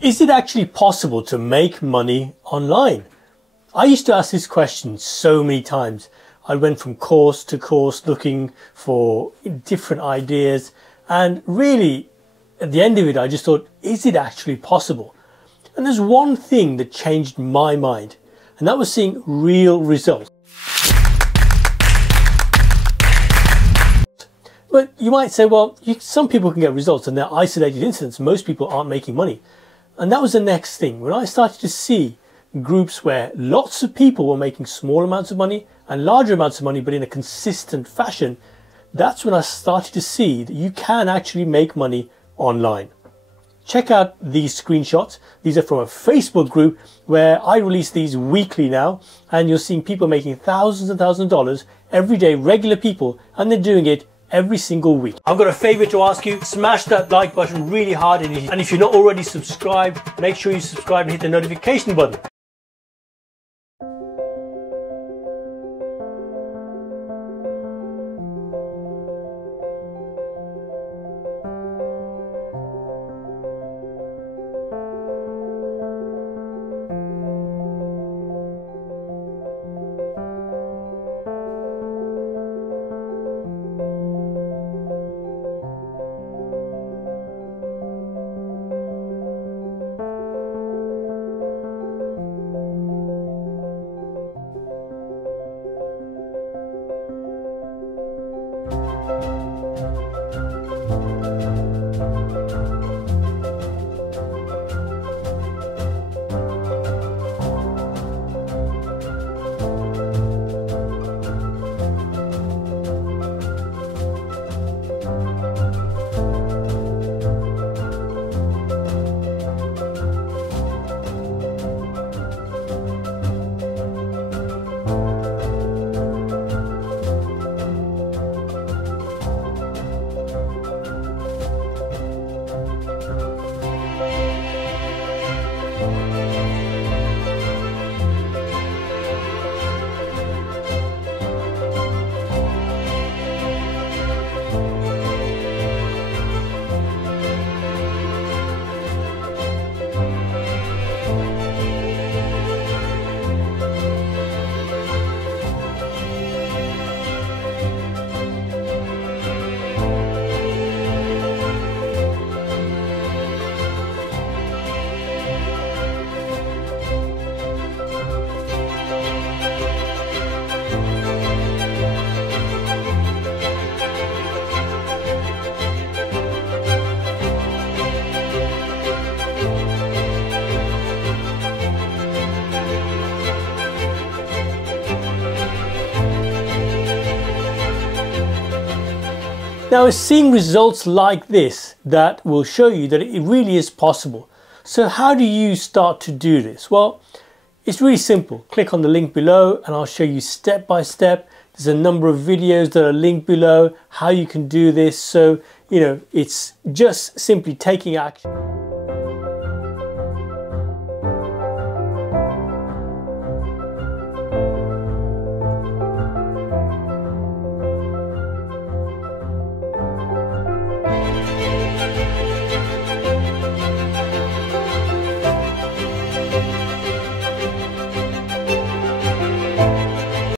Is it actually possible to make money online? I used to ask this question so many times. I went from course to course looking for different ideas, and really at the end of it I just thought, is it actually possible? And there's one thing that changed my mind, and that was seeing real results. But you might say, well, some people can get results and they're isolated incidents. Most people aren't making money. And that was the next thing. When I started to see groups where lots of people were making small amounts of money and larger amounts of money, but in a consistent fashion, that's when I started to see that you can actually make money online. Check out these screenshots. These are from a Facebook group where I release these weekly now, and you're seeing people making thousands and thousands of dollars every day, regular people, and they're doing it every single week. I've got a favor to ask you. Smash that like button really hard, and if you're not already subscribed, make sure you subscribe and hit the notification button. Now, it's seeing results like this that will show you that it really is possible. So how do you start to do this? Well, it's really simple. Click on the link below and I'll show you step by step. There's a number of videos that are linked below how you can do this. So, it's just simply taking action.